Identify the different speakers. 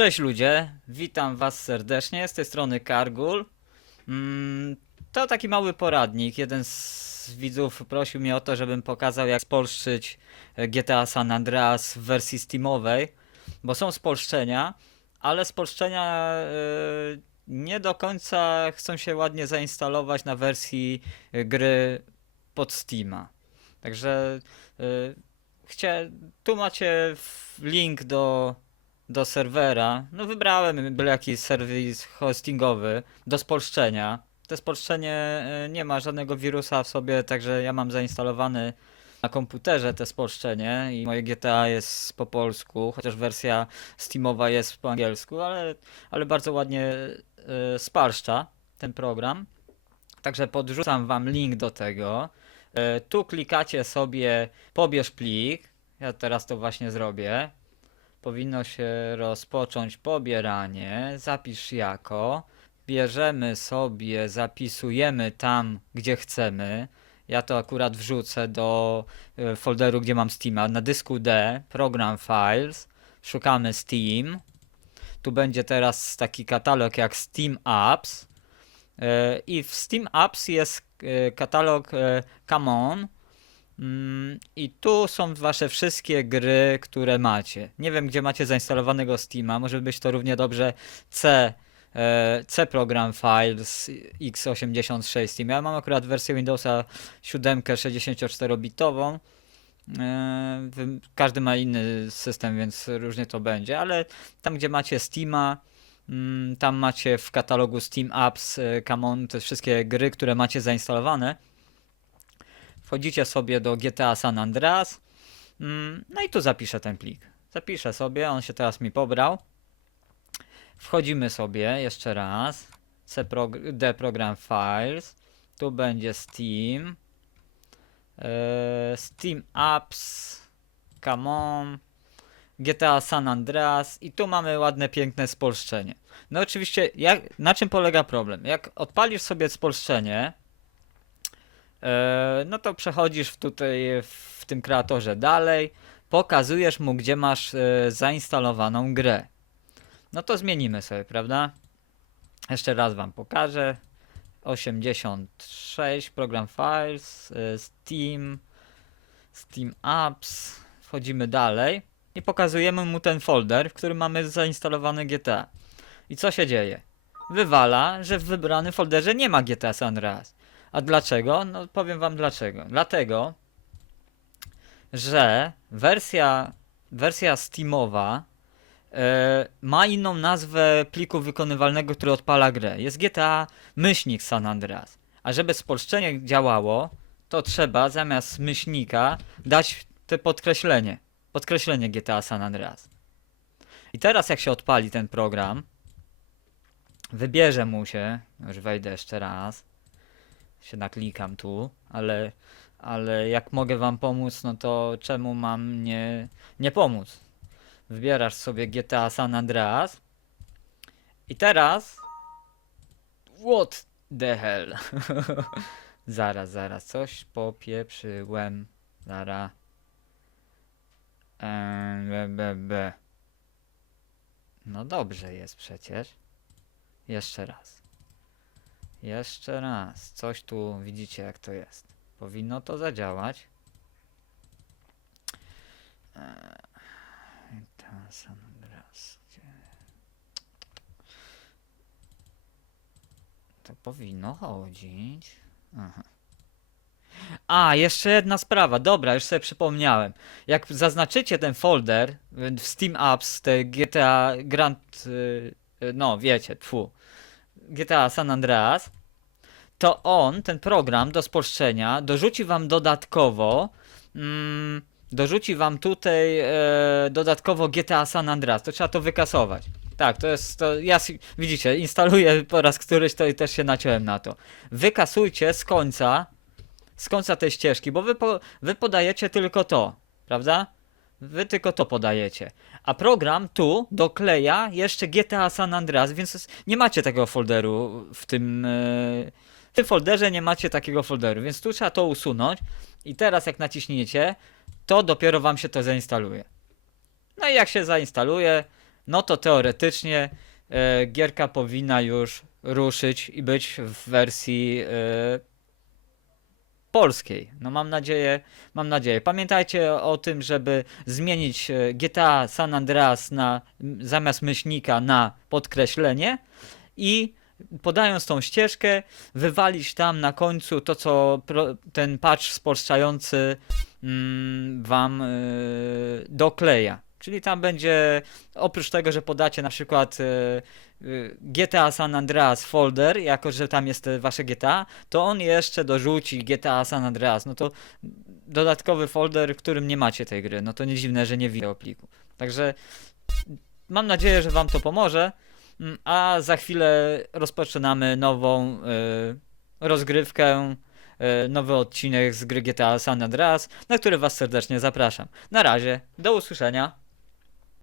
Speaker 1: Cześć ludzie, witam was serdecznie, z tej strony Kargul. Mm, to taki mały poradnik, jeden z widzów prosił mnie o to, żebym pokazał jak spolszczyć GTA San Andreas w wersji steamowej, bo są spolszczenia, ale spolszczenia e, nie do końca chcą się ładnie zainstalować na wersji e, gry pod Steama. Także e, tu macie link do do serwera. No wybrałem byle jakiś serwis hostingowy do spolszczenia. To spolszczenie e, nie ma żadnego wirusa w sobie, także ja mam zainstalowany na komputerze te spolszczenie i moje GTA jest po polsku, chociaż wersja Steamowa jest po angielsku, ale, ale bardzo ładnie e, spalszcza ten program. Także podrzucam wam link do tego. E, tu klikacie sobie pobierz plik. Ja teraz to właśnie zrobię powinno się rozpocząć pobieranie. Zapisz jako. Bierzemy sobie, zapisujemy tam, gdzie chcemy. Ja to akurat wrzucę do e, folderu, gdzie mam Steama. Na dysku D, Program Files. Szukamy Steam. Tu będzie teraz taki katalog jak Steam Apps. E, I w Steam Apps jest e, katalog Come On. Mm, I tu są wasze wszystkie gry, które macie. Nie wiem, gdzie macie zainstalowanego Steama. Może być to równie dobrze C, e, C Program Files x86 Steam. Ja mam akurat wersję Windowsa 7 64-bitową. E, każdy ma inny system, więc różnie to będzie, ale tam, gdzie macie Steama, mm, tam macie w katalogu Steam Apps, e, come on, te wszystkie gry, które macie zainstalowane. Wchodzicie sobie do GTA San Andreas. Mm, No i tu zapiszę ten plik. Zapiszę sobie, on się teraz mi pobrał. Wchodzimy sobie jeszcze raz. C D Program Files. Tu będzie Steam. Eee, Steam Apps. Come on. GTA San Andreas. I tu mamy ładne, piękne spolszczenie. No oczywiście, jak, na czym polega problem? Jak odpalisz sobie spolszczenie, E, no to przechodzisz tutaj w tym kreatorze dalej, pokazujesz mu, gdzie masz e, zainstalowaną grę. No to zmienimy sobie, prawda? Jeszcze raz wam pokażę. 86, program files, e, Steam, Steam Apps. Wchodzimy dalej i pokazujemy mu ten folder, w którym mamy zainstalowany GTA. I co się dzieje? Wywala, że w wybranym folderze nie ma GTA San Andreas. A dlaczego? No powiem wam dlaczego. Dlatego, że wersja, wersja Steamowa e, ma inną nazwę pliku wykonywalnego, który odpala grę. Jest GTA myślnik San Andreas. A żeby spolszczenie działało, to trzeba zamiast myślnika dać te podkreślenie. Podkreślenie GTA San Andreas. I teraz jak się odpali ten program, wybierze mu się, już wejdę jeszcze raz, się naklikam tu, ale, ale jak mogę wam pomóc, no to czemu mam nie, nie pomóc? Wybierasz sobie GTA San Andreas i teraz what the hell? zaraz, zaraz, coś popieprzyłem. Zara. Eee. No dobrze jest przecież. Jeszcze raz. Jeszcze raz. Coś tu widzicie, jak to jest. Powinno to zadziałać. Eee, San? To powinno chodzić. Aha. A, jeszcze jedna sprawa. Dobra, już sobie przypomniałem. Jak zaznaczycie ten folder w Steam Apps, te GTA Grand, y, y, no wiecie, tfu, GTA San Andreas, to on, ten program do spolszczenia, dorzuci wam dodatkowo, mm, dorzuci wam tutaj e, dodatkowo GTA San Andreas. To trzeba to wykasować. Tak, to jest, to ja, widzicie, instaluję po raz któryś to i też się naciąłem na to. Wykasujcie z końca, z końca tej ścieżki, bo wy, po, wy podajecie tylko to, prawda? Wy tylko to podajecie. A program tu dokleja jeszcze GTA San Andreas, więc nie macie tego folderu w tym. e, W tym folderze nie macie takiego folderu, więc tu trzeba to usunąć. I teraz, jak naciśniecie, to dopiero wam się to zainstaluje. No i jak się zainstaluje, no to teoretycznie e, gierka powinna już ruszyć i być w wersji e, polskiej. No mam nadzieję, mam nadzieję. Pamiętajcie o tym, żeby zmienić e, GTA San Andreas na zamiast myślnika na podkreślenie i podając tą ścieżkę, wywalić tam na końcu to, co ten patch spolszczający mm, wam y, dokleja. Czyli tam będzie, oprócz tego, że podacie na przykład y, y, GTA San Andreas folder, jako że tam jest e, wasze GTA, to on jeszcze dorzuci GTA San Andreas. No to dodatkowy folder, w którym nie macie tej gry. No to nie dziwne, że nie widzę pliku. Także mam nadzieję, że wam to pomoże. Mm, A za chwilę rozpoczynamy nową rozgrywkę, nowy odcinek z gry GTA San Andreas, na który was serdecznie zapraszam. Na razie, do usłyszenia.